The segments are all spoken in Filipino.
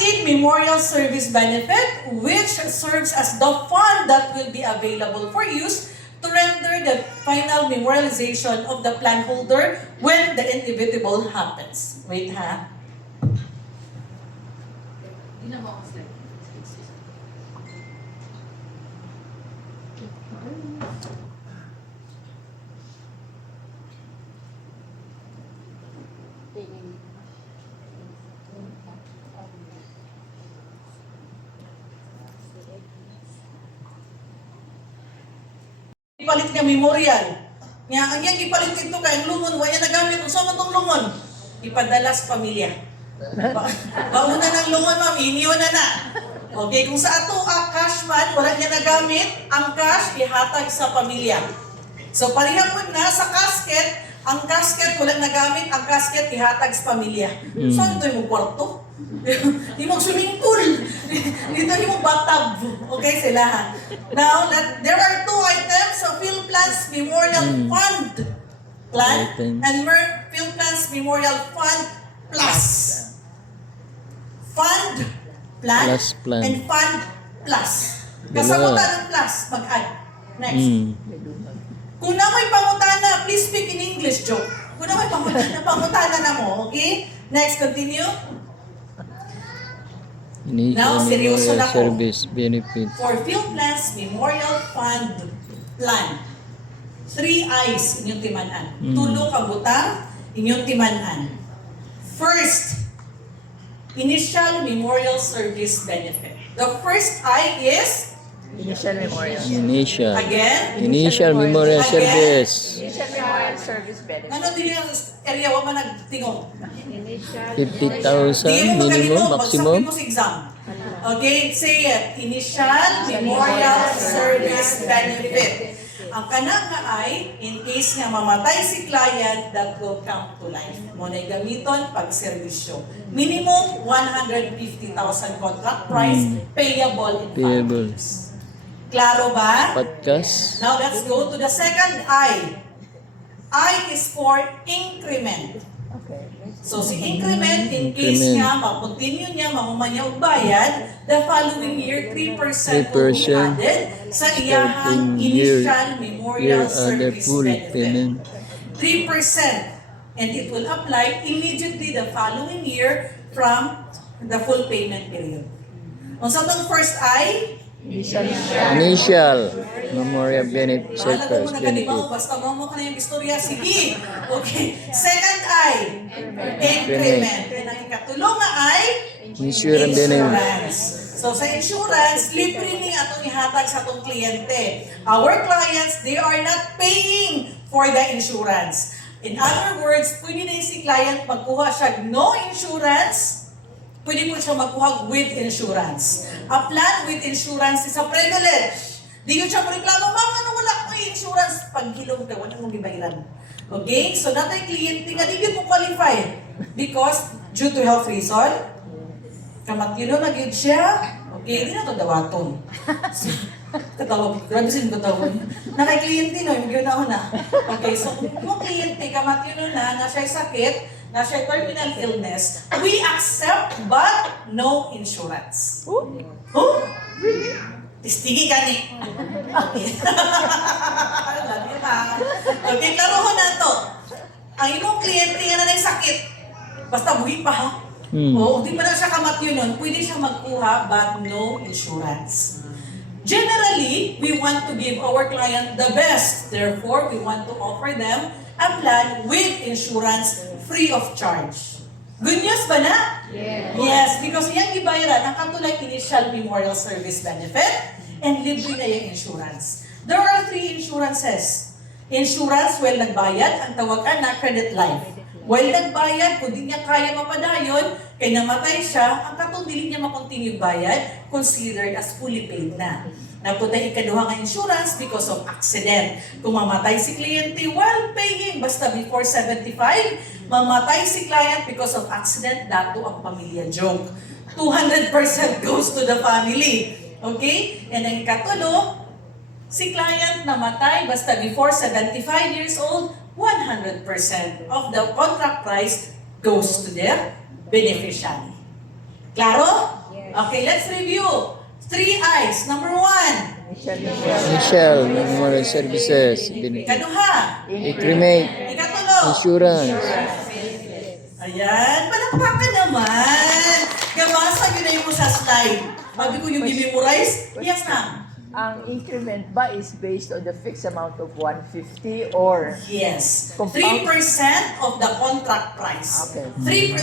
Guaranteed Memorial Service Benefit, which serves as the fund that will be available for use to render the final memorialization of the plan holder when the inevitable happens. Wait ha. Ipalit nga memorial. Nga, ang yang ipalit ito kay lungon, wala nagamit. Unsa man tong lungon? Ipadala sa pamilya. Bauna ng lungon, ma'am, iniwan na. Okay, kung sa ato cash man, wala niya nagamit, ang cash ihatag sa pamilya. So, parihapon na sa casket, ang casket wala nagamit, ang casket ihatag sa pamilya. So, ito yung kwarto. Di mo swimming pool. Dito yung bathtub. Okay, sila. Now, there are two items. So, PhilPlans Memorial Fund Plan and PhilPlans Memorial Fund Plus. Fund Plan and Fund Plus. Kasagutan ng plus, mag-add. Next. Kung na may pangutana, please speak in English, Joe. Kung na may pangutana na mo, okay? Next, continue. Now, seryoso na ko. Service benefit. For PhilPlans Memorial Fund Plan. 3 I's inyong timanan. Tulo ka butang inyong timanan. First, Initial Memorial Service Benefit. The first I is Initial Memorial. Initial. again. Initial Memorial Service. Initial Memorial Service Benefit. Ano din yung area wa man nagtingog? Initial 50,000 minimum, maximum. Mo sa exam. Okay, say it. Initial Memorial Service Benefit. Ang kana nga ay, in case nga mamatay si client, that will come to life. Muna'y gamiton pag serbisyo. Minimum 150,000 contract price, payable in 5 years. Klaro ba? Podcast. Now let's go to the second I. I is for increment. Okay. So si increment, in case nga, ma-continue niya, mahuman niya og bayad, the following year, 3% will be added sa iyahang initial memorial service benefit. 3%. And it will apply immediately the following year from the full payment period. Unsa tong first I? Initial Memorial Benefit Alam mo Service na Benefit. kanibaw, basta mo ka na yung istorya, sige. Okay. Second I, increment. And ang ikatulong nga ay Insurance benefit. insurance. So sa insurance, libre ni atong ihatag sa atong kliyente. Our clients, they are not paying for the insurance. In other words, pwede na si client magkuha siya no insurance, pwede po siya magkuha with insurance. A plan with insurance is a privilege. Di yun siya reklamo, ma'am, ano wala ko insurance? Pagkilong ka, wala mong gibayaran. Okay? So, natay kliyente nga, di mo qualify. Because, due to health reason, kamatino na gid siya, okay, di na ito dawaton. So, katawag, grabe sin katawag. Nakay kliyente no, yung na na. Okay, so kung kliyente, kamatino na siya'y sakit, na siya'y terminal illness, we accept but no insurance. Oh? Tistigi ka ni. Okay. Lagi na. Okay, klarohon na to. Ang imong kliyente nga na sakit, basta buhi pa ha. O, di pa na siya kamatyo nun, pwede siya magkuha but no insurance. Generally, we want to give our client the best. Therefore, we want to offer them a plan with insurance free of charge. Good news ba na? Yes. Yes, because yung ibayaran, ang katulad initial memorial service benefit, and libre na yung insurance. There are 3 insurances. Insurance, well, nagbayad, ang tawagan na credit life. Well, nagbayad, kung di niya kaya mapadayon, kaya namatay siya, ang katong dili niya makontinue bayad, considered as fully paid na. Napunta ikaduha nga insurance because of accident. Kung mamatay si kliyente while paying, basta before 75, mamatay si client because of accident, dato ang pamilya joke. 200% goes to the family. Okay? And ang ikatulo, si client namatay basta before 75 years old, 100% of the contract price goes to their beneficiary. Klaro? Okay, let's review. 3 I's. Number 1. Initial Memorial Services Benefit. Ikaduha. Increment. Ikatulo. Insurance. Ayan, palakpakan naman. Gabasa, yun mo sa slide. Sabi ko yung i-memorize. Yes, ma'am. Ang increment ba is based on the fixed amount of 150 or Yes. Compound. 3% of the contract price. Okay. 3%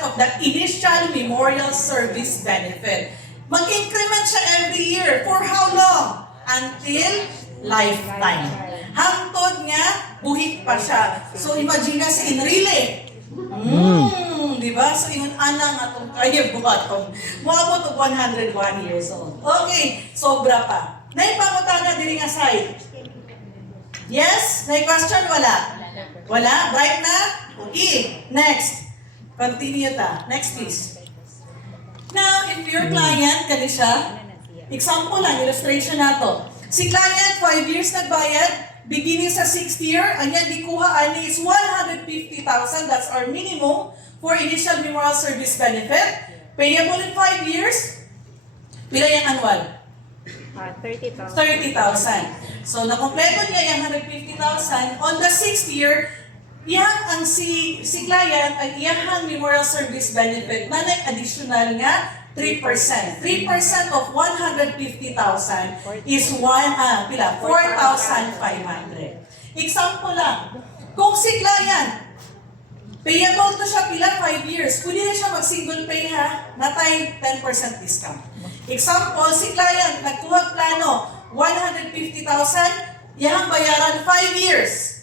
of the initial memorial service benefit. Mag-increment siya every year. For how long? Until lifetime. Hangtod nga, buhik pa siya. So imagine na si Enrile. Di ba? So yun anang atong kaya buhatong. Moabot og 101 years old. Okay, sobra pa. Naipangutana diri nga side. Yes? May question? Wala? Wala? Bright na? Okay. Next. Continue ta. Next please. Now, if your client, kani siya, example lang, illustration nato. Si client, 5 years nagbayad, beginning sa 6th year, ang yan dikuha ani is 150,000. That's our minimum for initial memorial service benefit. Payable in 5 years. Pila yung annual? 30,000. 30,000. So, nakompleto niya yung 150,000. On the 6th year, yan ang si client ang iyahang memorial service benefit na additional nga 3%. 3% of 150,000 is 4,500. Example lang, kung si client, payable to siya pila 5 years, pwede na siya mag-single pay ha, natay 10% discount. Example, si client, nagkuha plano, 150,000, iyahang bayaran 5 years.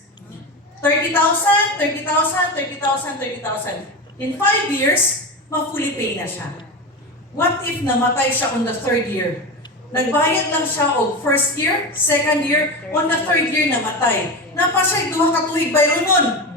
30,000, 30,000, 30,000, 30,000. In 5 years, ma-fully pay na siya. What if namatay siya on the 3rd year? Nagbayad lang siya og 1st year, 2nd year, on the 3rd year namatay. Napa siya 2 ka tuig bayro nun.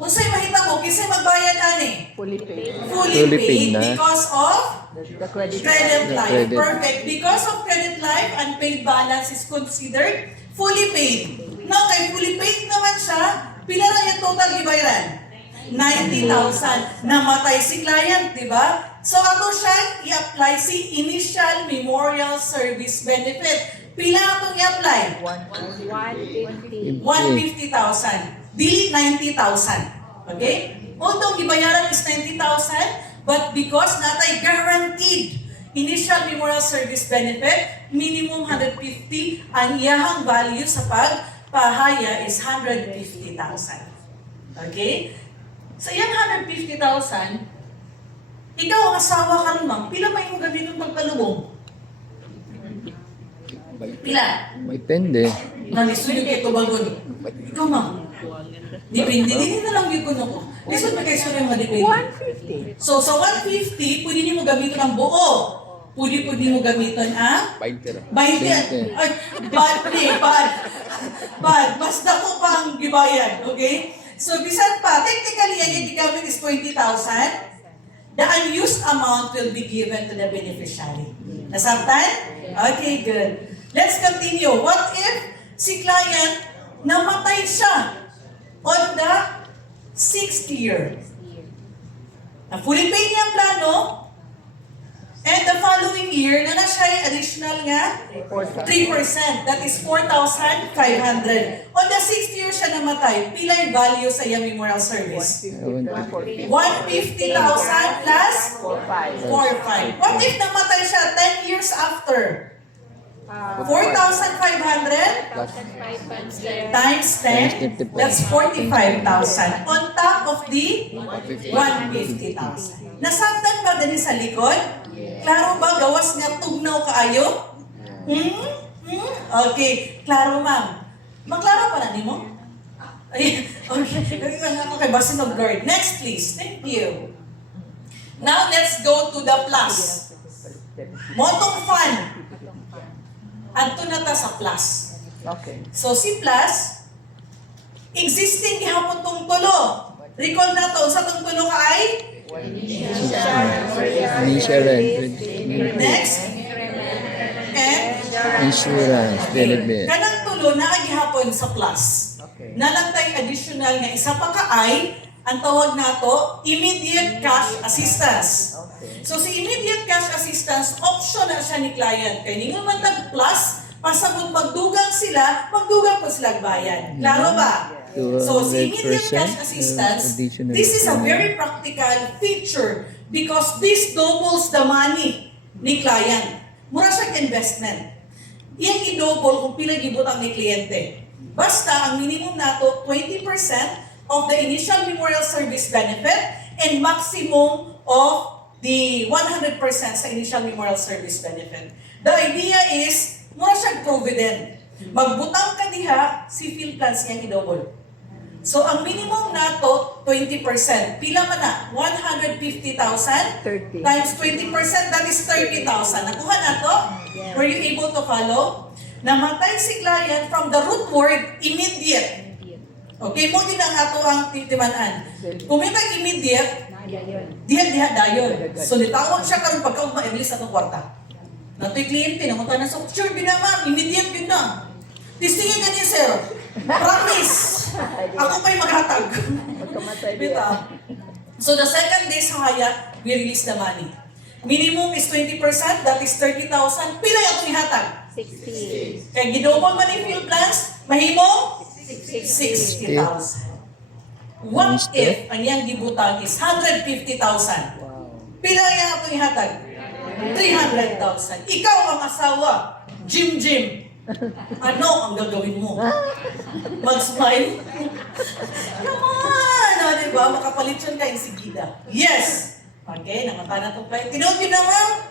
Unsay mahita mo, kisay magbayad ani? Fully paid. Fully Fully paid paid na. because of The credit credit The life. credit. Perfect. Because of credit life, unpaid balance is considered fully paid. Now, kay fully paid naman siya, pila lang yung total gibayaran? 90,000. Namatay si client, di ba? So, ato siya i-apply si Initial Memorial Service Benefit. Pila atong i-apply? 150. 150,000. Dili 90,000. Okay? Although gibayaran is 90,000, but because natay guaranteed initial memorial service benefit, minimum 150, ang iyahang value sa pagpahaya is 150,000. Okay? Sa iyang 150,000, ikaw ang asawa ka naman, pila may yung ganitong pagkalubong? Pila? Depende. Nalisuyo kay Tubagon. Ikaw ma'am. Depende. Hindi na lang yung kuno ko. Lisod na kayo sa yung madipende. 150. So, sa 150, pwede niyo mo gamitin ang buo. Pwede mo gamitin ang 20. Ay, bad. Basta ko pang gibayan. Okay? So, bisan pa, technically, ang yung gamit is 20,000. The unused amount will be given to the beneficiary. Nasabtan? Okay, good. Let's continue. What if si client namatay siya on the 6th year? Na fully paid niya ang plano, and the following year, na siya additional nga 3%. That is 4,500. On the 6th year siya namatay, pila yung value sa iyang memorial service? 150,000 plus 4,500. 4,500. What if namatay siya 10 years after? 4,500 times 10, that's 45,000 on top of the 150,000. Nasabtan ba din sa likod? Klaro ba gawas nga tugnaw kaayo? Okay, klaro ma'am. Maklaro pa na nimo? Ay, okay, ako kay basin of guard. Next please. Thank you. Now let's go to the plus. Motong fund. Adto na ta sa plus. Okay. So si plus, existing gihapon tong tulo. Recall na to, sa tong tulo ka ay? Initial Next. And insurance benefit. kanang tulo na gihapon sa plus. Okay. Nalantay additional nga isa pa ka ay, ang tawag nato, immediate cash assistance. Okay. So si immediate cash assistance, option na siya ni client. Kaya ningon man tag plus, pasabot magdugang po sila bayad. Klaro ba? So si immediate 200% cash assistance, additional this is a premium. very practical feature because this doubles the money ni client. Mura siya investment. Iyang i-double kung pila gibutang ni kliyente. Basta ang minimum nato 20% of the initial memorial service benefit and maximum of the 100% sa initial memorial service benefit. The idea is, mura siya provident. Magbutang ka diha, si field plans niyang i-double. So, ang minimum nato, 20%. Pila man na? 150,000 30. times 20%, that is 30,000. Nakuha na to? Were you able to follow? Namatay si client from the root word, immediate. Okay, mo din ang ato ang titimanan. Kung may immediate, diha dayon. So, nitawag siya karon pagka ma-enlist atong kwarta. Nato'y kliyente, namunta na sa, sure, bina ma'am, immediate yun na. Tistingin ka niya, sir. Promise. Ako pa'y maghatag. Magkamatay Bita. So the second day sa haya, we release the money. Minimum is 20%, that is 30,000. Pila yung atong ihatag? 60. Kaya gidobol man yung field plans, mahimo? 60,000. What if ang iyang gibutang is 150,000? Pila yung atong ihatag? 300,000. Ikaw ang asawa, Jim. Ano ang gagawin mo? Mag-smile? Come on! O, diba? Makapalit yun kayo si Gida. Yes! Okay, namata na itong client. Tinood yun na, ma'am?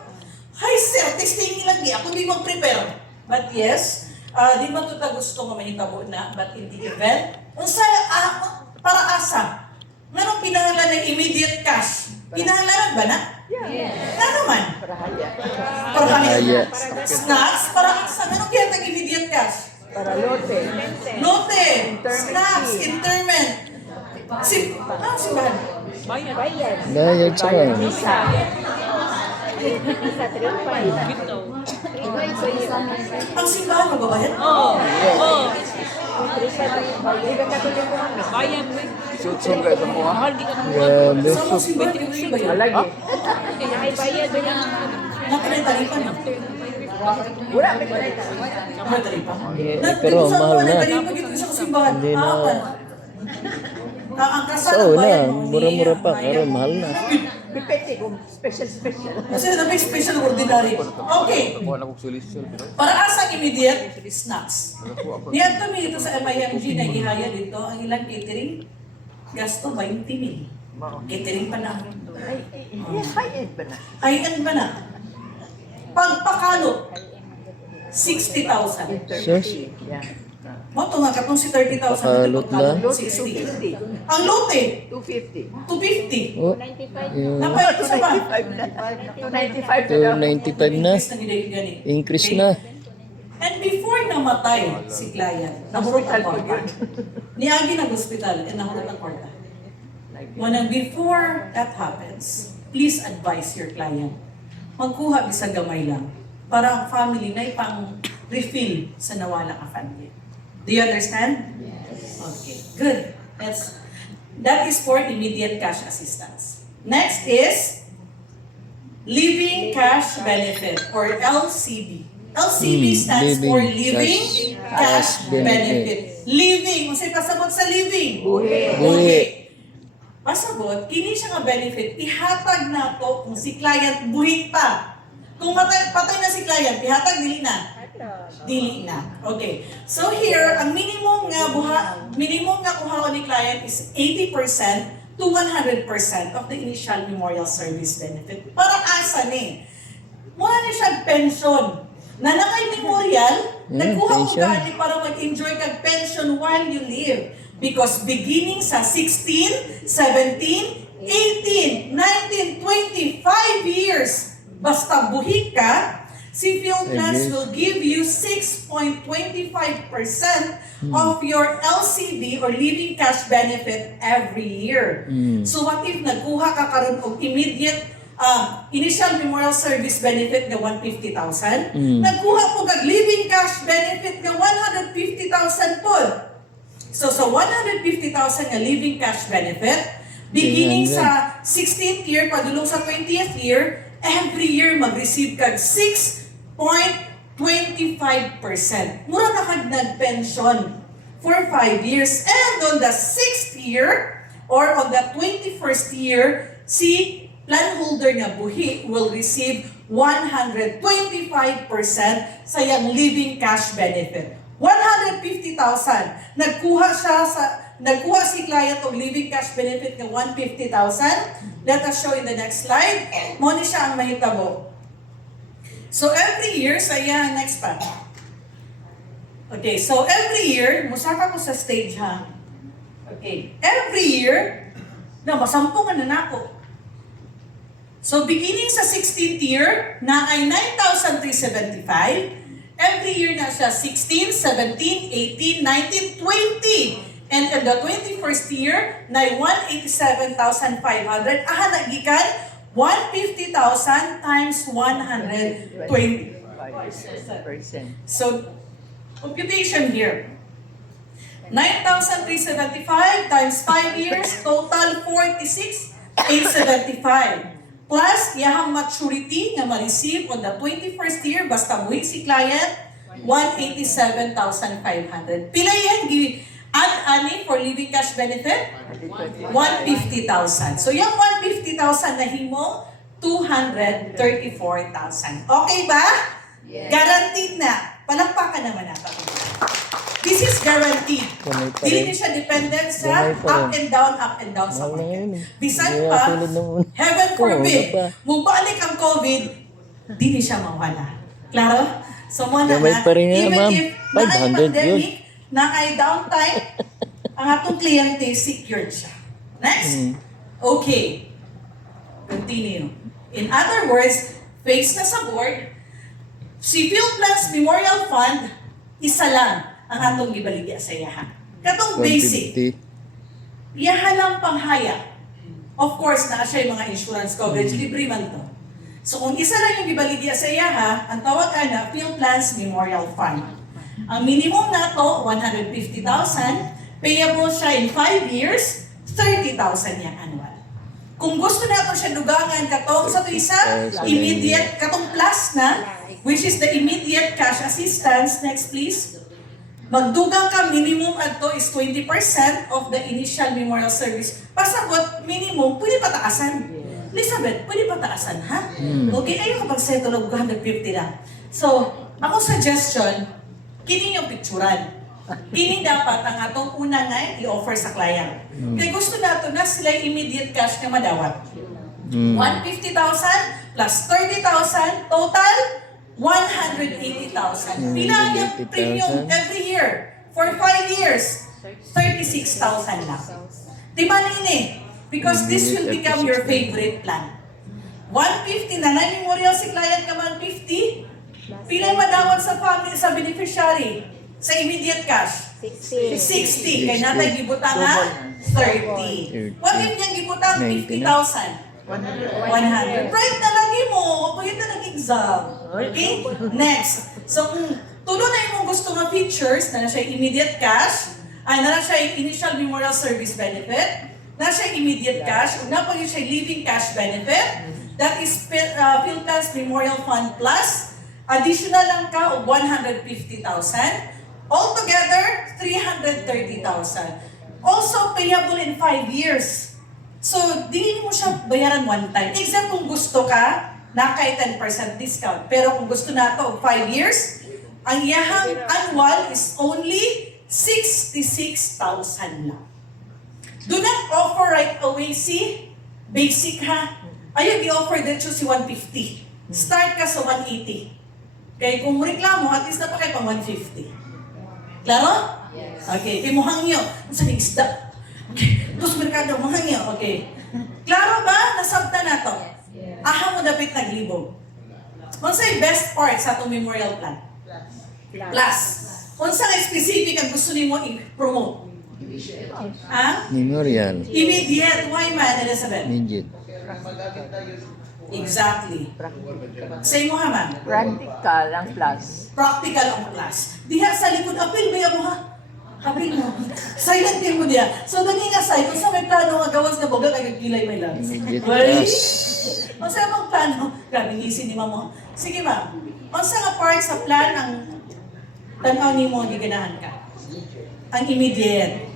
Hi, sir, testing lagi. Ako di mag-prepare. But yes, di man ito gusto nga mahitabo na. But in the event, para asa? Merong pinahalan ng immediate cash. Pinahalan ba na? Yeah. Nga naman. Parahaya. Parahaya. Snacks, para sa meron kaya nag-immediate cash. Para lote. Lote, Interment snacks, fee. interment. Simbahan. Bayad. Bayad sa Bayad isa. Isa 3.5. Ang simbahan magbabayad? Oo. Oo. 3.5 bayad. Bayad. Sutsong kayo sa mga. Mahal di ka ng Grabe. Sa mga simbahan, hindi ko bayad. Alagi. Ay, bayad ba yan? Nakanay-taripan na. Wala pa tayo. Nakanay-taripan. Pero mahal na. Nakanay-taripan dito sa simbahan. Hindi na. Ang kasal So ang na, bayad mo. mura-mura pa, pero mahal na. Pipete kung special. Kasi na may special ordinary. Okay. Kuha na kong solisyon. Para asang immediate, snacks. Niyan kami dito sa MIMG na ihaya dito, ang ilang catering, gasto 20,000. Catering pa na. High-end ba na? High-end ba na? Pagpakalot, 60,000. Sus. Yeah. Moto nga, katong si 30,000. Pakalot lang. Lote, 60. 250. Ang lote, 250. 250. Oh, 95. yung Napayat sa ba? 295 na. 295 na lang. 295 na. Increase na gani. Increase Okay? na. And before namatay si client, nahurot ang Hospital po kwarta. yun. Niagi ng hospital, and nahurot ang kwarta. When before that happens, please advise your client. Magkuha bisag gamay lang para ang family na ipang refill sa nawala ka family. Do you understand? Yes. Okay, good. That is for immediate cash assistance. Next is living cash benefit or LCB. LCB stands for Living living cash Cash Benefit. benefit. Living, kung sa'yo pasabot sa living. Buhi. Buhi. Pasabot, kini siya nga benefit, ihatag na to kung si client buhi pa. Kung patay na si client, ihatag dili na. Dili na. Okay. So here, ang minimum nga kuhaon ni client is 80% to 100% of the initial memorial service benefit. Para asa ni? Muna ni siya pension. Na nakay memorial, nagkuha ko pension. gani para mag-enjoy kag pension while you live. Because beginning sa 16, 17, 18, 19, 25 years, basta buhi ka, si PhilPlans will give you 6.25% of your LCB or living cash benefit every year. So what if nagkuha ka karon og immediate initial memorial service benefit nga 150,000, nagkuha po kag living cash benefit nga 150,000 po. So sa 150,000 nga living cash benefit, Beginning sa 16th year, padulong sa 20th year, every year mag-receive kag 6.25%. Mura na kag nag-pension for 5 years. And on the 6th year, or on the 21st year, si plan holder nga buhi will receive 125% sa iyang living cash benefit. 150,000. Nagkuha si client og living cash benefit ng 150,000. Let us show in the next slide. Mo ni siya ang mahitabo. So every year, next pa. Okay, so every year, musaka ko sa stage ha. Okay, every year, masampungan na nako. So beginning sa 16th year, na ay 9,375. Every year na siya 16, 17, 18, 19, 20. And in the 21st year, na 187,500. Aha, nagikan 150,000 times 120. 5%. So, computation here. 9,375 times 5 years, total 46,875. Plus, iyahang maturity nga ma-receive on the 21st year, basta buhi si client, 187,500. Pila yan, add-ani for living cash benefit? 150,000. So, yung 150,000 na himo, 234,000. Okay ba? Guaranteed na. Palakpakan naman natin. This is guaranteed. Kamay pa Dili rin. ni siya dependent sa Kamay pa rin. up and down sa Mahal na yun market. eh. Bisan Hindi pa, katulad ng una. heaven forbid, Oo, wala pa. mubalik ang COVID, dili siya mawala. Klaro? So, mo na Kamay pa rin nga, even ma'am. if na ay 500 pandemic, na ay downtime, ang atong kliyente secured siya. Next. Okay. Continue. In other words, face na sa board, si PhilPlans Memorial Fund, isa lang ang atong gibaligya sa iyaha. Katong basic, 150. iyaha lang panghaya. Of course, na siya yung mga insurance coverage, libre man to. So kung isa lang yung gibaligya sa iyaha, ang tawag na PhilPlans Memorial Fund. Ang minimum na to, 150,000, payable siya in 5 years, 30,000 yung annual. Kung gusto nato siya dugangan katong sa isa, immediate, katong plus na, which is the immediate cash assistance, next please. Magdugang ka, minimum adto is 20% of the initial memorial service. Pasagot, minimum, pwede pataasan. Elizabeth, pwede pataasan, ha? Okay, ayaw kapag settle og 150 lang. So, ako suggestion, kini yung picturan. Kini dapat ang atong una nga i-offer sa client. Kaya gusto nato na sila immediate cash na madawat. 150,000 plus 30,000, total 180,000. Pila yung premium every year for 5 years? 36,000 lang. Di ba nini? Because this will become your favorite plan. 150 na memorial si client ka 150. Pila yung madawat sa family, sa beneficiary? Sa immediate cash? 60. Kaya natay gibutang nga 30. What if niyang gibutang 50,000? 100. Right na lagi mo. Pwede na nag-exam. Okay? Next. So, kung tulo na yung gusto nga features, na siya immediate cash, na siya initial memorial service benefit, na siya immediate cash, na po siya living cash benefit, that is PhilPlans Memorial Fund Plus, additional lang ka o 150,000, altogether 330,000. Also payable in 5 years. So, di mo siya bayaran one time. Except kung gusto ka, nakay 10% discount. Pero kung gusto na ito, 5 years, ang iyahang annual is only 66,000 lang. Do not offer right away, see? Basic ha. Ayaw i-offer dito si 150. Start ka sa 180. Kaya kung reklamo, at least na pa kayo pang 150. Klaro? Yes. Okay, imuhangyo. Saan yung isda? Okay, dos merkado, mahangyo. Okay. Klaro ba? Nasabta na to. Aha mo dapat naglibog. Unsay best part sa itong memorial plan? Plus. Unsa nga specific ang gusto nimo i-promote? Memorial. Immediate. Why man, Elizabeth? Immediate. Exactly. Sa imo ha, ma'am? Practical ang plus. Practical ang class. Diha sa likod, apil ba mo ha? Happy mo. Silent mo niya. So, dali nga sa'yo, kung sa may plano nga gawas na boga, kaya kilay may labs. Immediate Well, pass. o sa mong plano, grabe, isin ni mama. Sige ma'am, o sa nga part sa plan ang tanaw ni mo, giganahan ka. Ang immediate.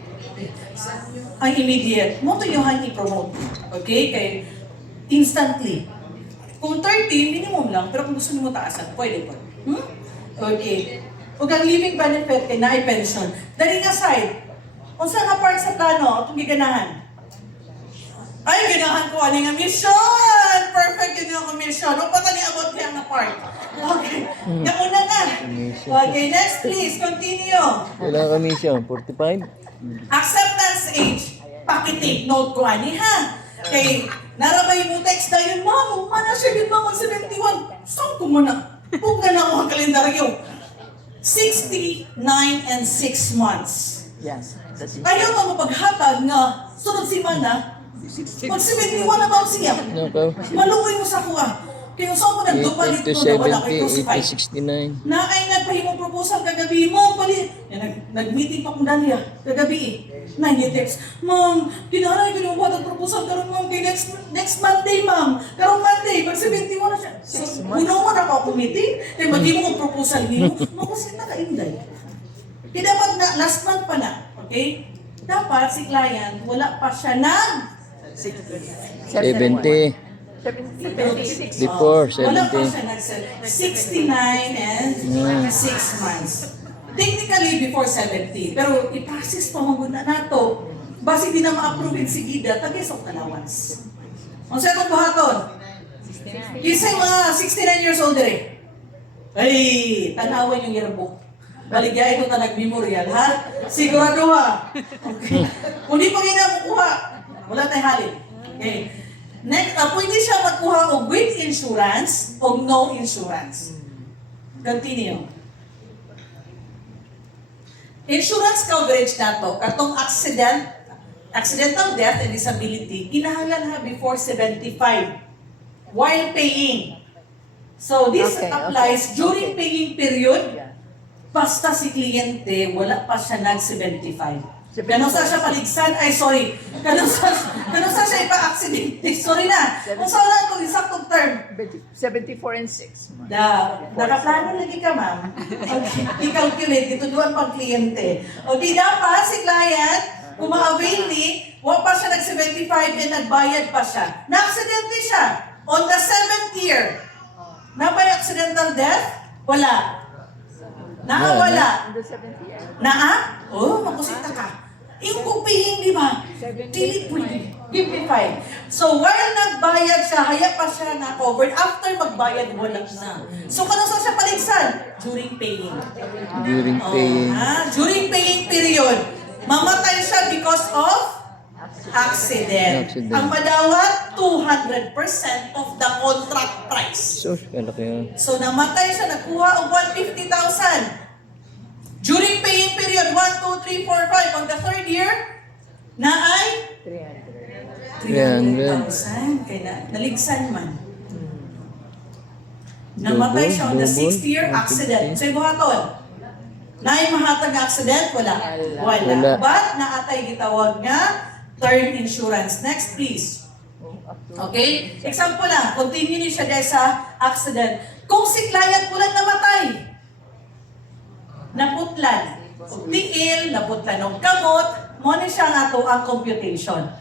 Ang immediate. Mo to yung i-promote. Okay? Kay instantly. Kung 30, minimum lang. Pero kung gusto mo taasan, pwede po. Okay. Kung ang living benefit kay na pension, dali nga side. Kung saan nga part sa plano, itong giganahan. Ay, ganahan ko ani nga mission! Perfect yun yung mission. O pa tani abot niya nga part. Okay. Nauna na. Okay, next please. Continue. Kailangan kami siya, 45? Acceptance age. Pakitake note ko ani ha. Kay narabay mo text na yun, ma'am, umana siya yun mga 71. Saan ko muna? Kung na ako ang kalendaryo. 69 and 6 months. Yes, that's it. Ayaw nga mapaghatag nga sunod si Mana. Pag 71 na ba siya? Nako. Maluoy mo sa kuha. Kaya saan mo nagdupalit 80 mo to na wala kay 70, 25? 80, 69. Na ay nagpahimong proposal kagabi mo, pali. Nag-meeting pa kong Dalia, kagabi eh. Text, Ma'am, kinahanay ko yung batang proposal karon ma'am kay next Monday, ma'am. Karong Monday, pag 71 na siya. So, uno mo na ako meeting, kaya mag mo ang proposal niyo, makusin na ka-inday. Kaya dapat na, last month pa na, okay? Dapat si client, wala pa siya ng 70. 76. Before, wala pa 70. siya nag-69 and 6 months. Technically, before 70. Pero i-process pa muna na to. Basi di na ma-approve in Sigida, tag-isok allowance. Ang sa itong buhaton? Isa yung mga 69 years old rin. Ay, tanawan yung yearbook. Baligya ito ta nag-memorial, ha? Sigurado ha? Okay. Kung di pa ginakuha, wala tayong halin. Okay. Next, pwede siya magkuha o with insurance o no insurance. Continue. Insurance coverage na to, katong accidental death and disability, kinahanglan ha before 75 while paying. So this Okay, applies okay, during okay. paying period, Yeah. basta si kliyente, wala pa siya nag-75. Ganun sa siya paligsan, ay sorry, ganun sa siya ipa-accidente, sorry na. Kung saan na ito, isaktong term. 74 and 6. Nakaplano lagi ka, ma'am. Okay, i-calculate, ito doon pang kliyente. Okay, dapat si client, kung ma-avail ni, wala pa siya nag-75 and nagbayad pa siya. Na-accidente siya on the 7th year. Na by accidental death? Wala. Wala. In the 7th year. Oh, makusita ka. Yung kupihing, di ba? Dili pwede. Give me 5. So, while nagbayad siya, haya pa siya na covered. After magbayad, wala na. So, kano sa siya paligsan? During paying. During paying. During paying period. Mamatay siya because of accident. Ang madawat, 200% of the contract price. So, kalaki yun. So, namatay siya, nagkuha og 150,000. During paying period, 1, 2, 3, 4, 5. On the third year, na ay 300. 300,000. Kaya naligsan man. Namatay siya on the Double, 6th year, accident. So, buhaton. Na ay mahatag nga accident? Wala. Wala. But, naatay gitawag nga term insurance. Next, please. Okay? Example lang, continue niyo siya guys sa accident. Kung si client mo lang namatay, naputlan, o tiil, naputlan ng kamot, mo ni siya nga to ang computation.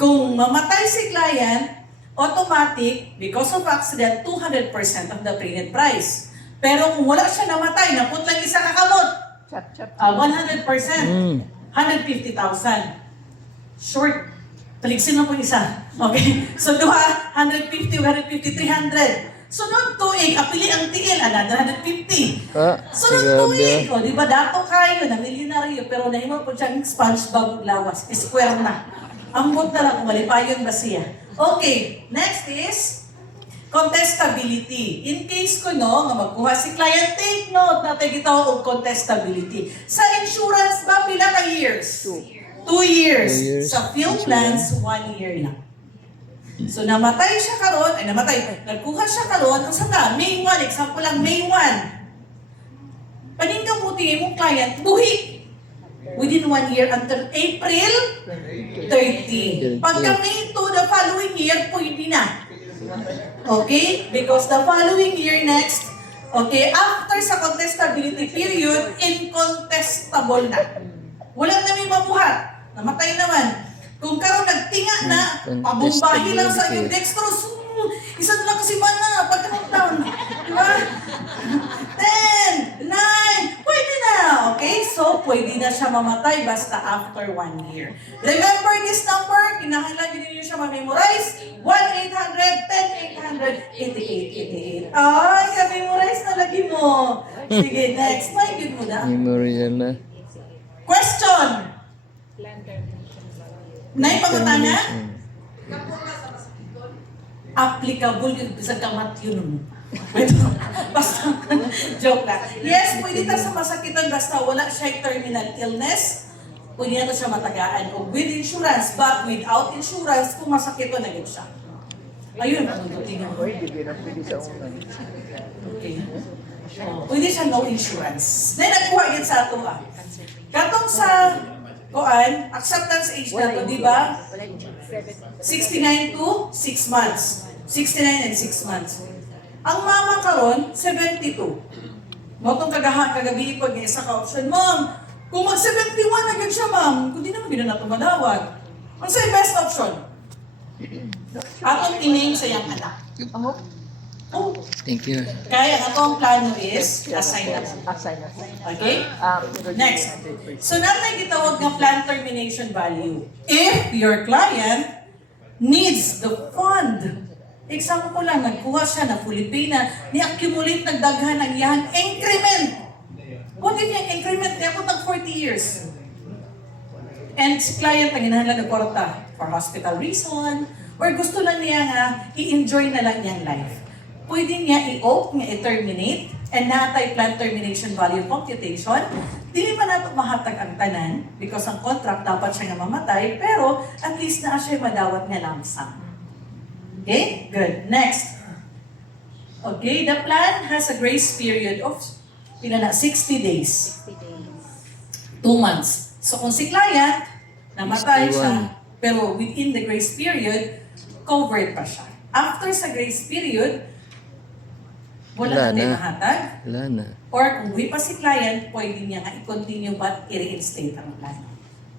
Kung mamatay si client, automatic, because of accident, 200% of the premium price. Pero kung wala siya namatay, naputlan isa kakamot, Chap, chap. 100%, 150,000. Short. Paligsin na po isa. Okay? So, 150, 150, 300. Sunod tuig, apili ang tiil, another 150. Sunod tuig, o di ba dato kayo na milyonaryo, pero nahimo po siyang SpongeBob lawas, square na. Ambot na lang kung malipayon ba siya. Okay, next is contestability. In case ko no, nga magkuha si client, take note na tayo gitaw og contestability. Sa insurance ba, pila ka years? 2 years. 2 years. Sa field plans, 1 year lang. So, namatay siya karon, nagkuha siya karon, ang sata, May 1, example lang, May 1. Paninggamuti mong client, buhi. within 1 year until April 30. Pagka May to the following year, pwede na. Okay? Because the following year next, okay, after sa contestability period, incontestable na. Walang na may mabuhat. Namatay naman. Kung karon nagtinga na, pabumbahi lang sa iyong dextrose, isa na lang kasi ba na, pagka-countdown. Diba? 10, 9, pwede na. Okay? So, pwede na siya mamatay basta after 1 year. Remember this number, kinahanglan din niyo siya ma-memorize. 1-800-10-800-8888. Ay, ka-memorize na lagi mo. Sige, next. May good mo na. Memorial na. Question! Nay, pangutana? Applicable yun sa kamat yun. Basta, joke lang. Yes, pwede na sa masakitan basta wala siya terminal illness. Pwede na siya matagaan o with insurance, but without insurance, kung masakitan na yun siya. Ayun, ang tingnan mo. Pwede, pwede sa una. Okay. Pwede siya no insurance. Na nagkuha yun sa ato Katong sa kuan, acceptance age na to, di ba? 69 to 6 months. 69 and 6 months. Ang mama karon 72. Motong kagabi pag isa ka option, ma'am, kung mag-71 na yun siya, ma'am, kung di naman gina na tumadawat. Ang sa best option? Atong ining sa iyang anak. Oh, Thank you. kaya atong plano is assign na. Assign na. Okay? Pero Next. 100%. So natin gitawag ng plan termination value. If your client needs the fund, example lang, nagkuha siya na fully pay na, ni-accumulate nagdaghan ang iyang increment. What if yung increment niya kung 40 years? And si client ang inahanlan ng kwarta for hospital reason, or gusto lang niya nga i-enjoy na lang niyang life. Pwede niya i-opt, niya i-terminate, and natay plan termination value computation. Dili pa nato mahatag ang tanan because ang contract dapat siya nga mamatay, pero at least na siya madawat nga lump sum. Okay? Good. Next. Okay, the plan has a grace period of 60 days. 2 months. So kung si client, namatay siya, pero within the grace period, covered pa siya. After sa grace period, wala Wala na na. mahatag. Wala na. Or kung buhay pa si client, pwede niya nga i-continue but i-reinstate ang plan.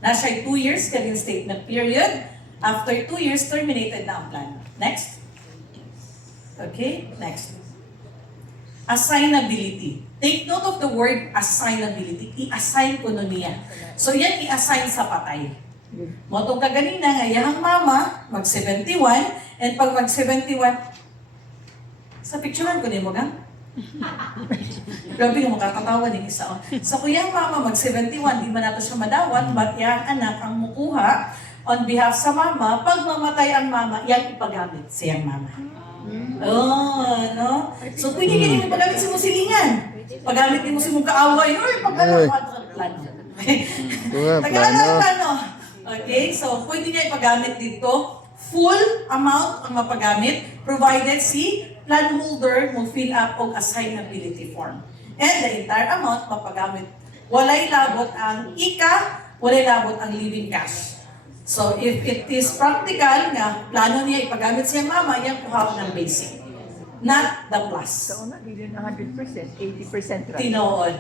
Nasa 2 years ka reinstatement period. After 2 years, terminated na ang plan. Next. Okay, next. Assignability. Take note of the word assignability. I-assign ko nun niya. So yan, i-assign sa patay. Motong ka ganina nga, yung mama, mag-71, and pag mag-71, sa picturean ko ni mo gang? Grabe yung makakatawa ni isa. So kung yung mama mag-71, di ba nato siya madawat, but yung anak ang mukuha on behalf sa mama, pag mamatay ang mama, yan ipagamit siyang mama. Oh, no? So pwede ganyan yung pagamit sa musilingan. Pagamit din mo sa mong kaaway, or paggamit mo ang plano. Plano. Okay, so pwede niya ipagamit dito. Full amount ang mapagamit, provided si plan holder mo fill up og assignability form. And the entire amount mapagamit. Walay labot ang ika, walay labot ang living cash. So if it is practical nga, plano niya ipagamit siya mama, yan kuha ng basic. Not the plus. Sa una, hindi na 100%, 80% right? Tinood.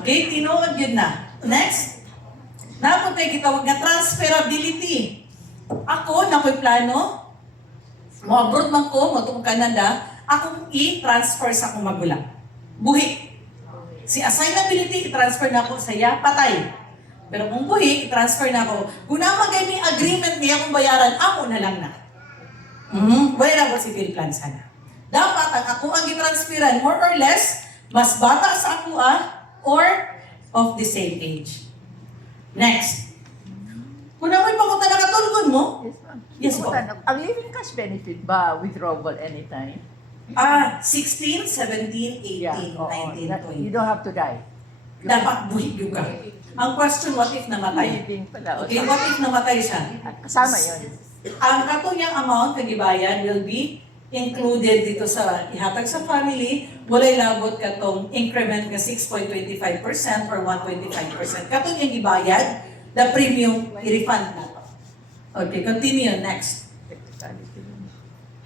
Okay, tinood yun na. Next. Napunta yung kitawag nga transferability. Ako, na ko'y plano, mo-abroad man ko, mo itong Canada, akong i-transfer sa akong magulang. Buhi. Si assignability, i-transfer na ako sa iya, patay. Pero kung buhi, i-transfer na ako. Kung namagay may agreement niya kung bayaran, ako na lang na. Bayaran ko si bill plan sana. Dapat ang ako ang i-transferan, more or less, mas bata sa ako or of the same age. Next. Kung naman pakunta na katulgon mo, Yes, ma'am. yes po. Ang living cash benefit ba withdrawable anytime? 16, 17, 18, oo. 19, You 20. don't have to die. Dapat buhi ka. Ang question, what if namatay? Living pala. Okay, what if namatay siya? Kasama yun. Ang katuyang amount na gibayan will be included dito sa ihatag sa family, walay labot katong increment nga 6.25% or 1.25%. Katong yung ibayad, the premium, i-refund na to. Okay, continue. Next.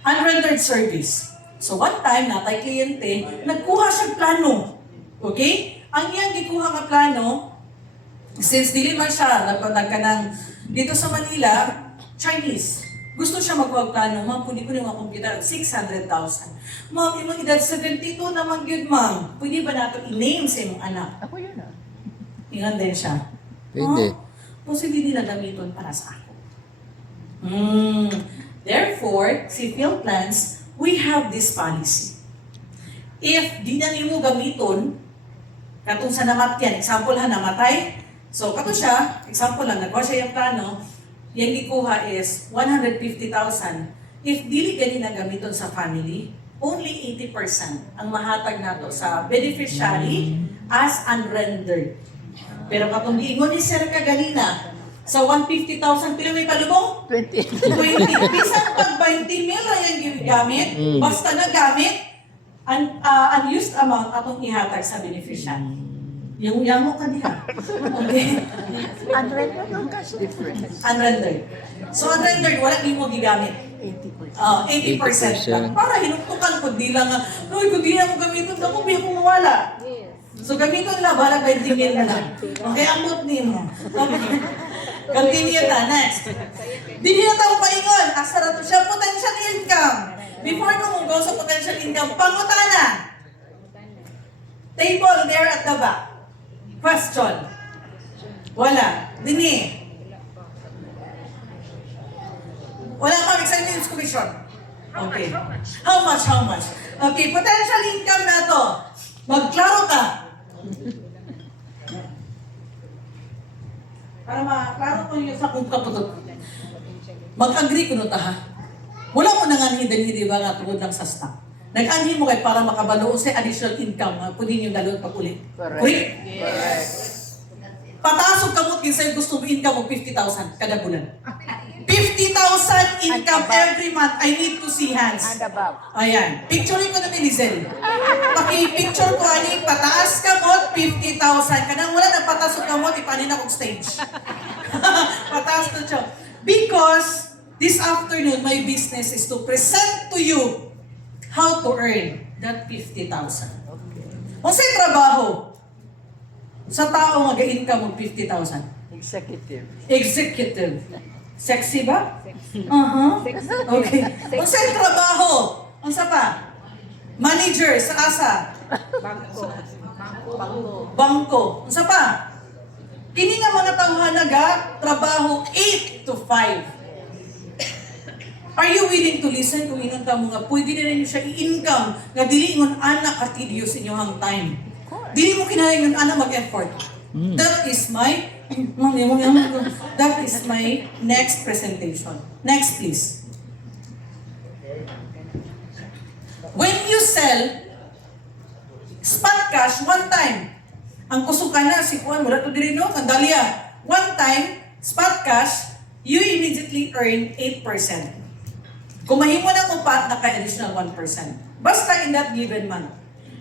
Unrendered service. So one time, natay kliyente, nagkuha siya plano. Okay? Ang iyang gikuha nga plano, since dili man siya, nagkanang dito sa Manila, Chinese. Gusto siya magkuha plano, ma'am, kundi ko yung computer, 600,000. Ma'am, imong edad 72 naman yun, ma'am. Pwede ba nato i-name sa imong anak? Ako yun ah. Ingan din siya. Pwede. Posible nila gamiton para sa ako. Therefore, si PhilPlans, we have this policy. If di na nimo gamiton, katong sa namatyan, example ha, namatay, so kato siya, example lang, nagkuha siya yung plano, yung gikuha is 150,000. If dili gani na gamiton sa family, only 80% ang mahatag nato sa beneficiary as unrendered. Pero katong giingon ni Sir kaganina, sa 150,000, pila may palubong? 20. 20. Bisan pag 20 mil na yung gigamit, basta nagamit, unused amount atong ihatag sa beneficiary. Yung mo ka diha. Okay? Unrendered no cash difference. Unrendered. So unrendered, wala di mo gigamit. 80%. 80% lang. Para hinuktukan ko, di lang, uy, kung di na mo gamitin, ako, biya ko mawala. So gamitin lang, bala 20 mil na lang. Okay, amot ni mo. Okay. Continue na, next. Di na tayo paingon. Asa na to siya, potential income. Before ko mong go sa potential income, pangutana. Table there at the back. Question. Wala. Dini. Wala pa executive commission. Okay. How much? Okay, potential income na to. Magklaro ka. Para maklaro ko yung sa kung kaputot. Mag-agree ko no ta ha. Wala mo nang hidden-hidden ba nga tungod lang sa stock. Nag-anhin mo kay para makabalo sa additional income, pwede nyo galon pakulit. Correct. Correct? Patasok ka mo, kinsa gusto mo income mo 50,000 kada bulan. 50,000 income every month. I need to see hands. And above. Ayan. Picturein ko na ni Lizel. Paki-picture ko, ani, pataas ka mo, 50,000. Kanang wala na patasok ka mo, ipanin akong stage. Pataas to siya. Because this afternoon, my business is to present to you how to earn that 50,000. Kung sa'yo trabaho, sa tao mag-income mo 50,000. Executive. Sexy ba? Okay. Kung sa'yo trabaho, kung sa pa? Manager sa asa. Bangko. Kung sa pa? Kini nga mga tawhanaga, trabaho 8 to 5. Are you willing to listen kung inong ka mga pwede na rin siya i-income nga dili ngon anak katidios inyong time. Dili mo kinahanglan anak mag-effort. That is my next presentation. Next please. When you sell spot cash one time, ang kusukan na si Juan, wala to diri no, kandalia. One time, spot cash, you immediately earn 8%. Kung mahimo na upat, naka-additional 1%. Basta in that given month.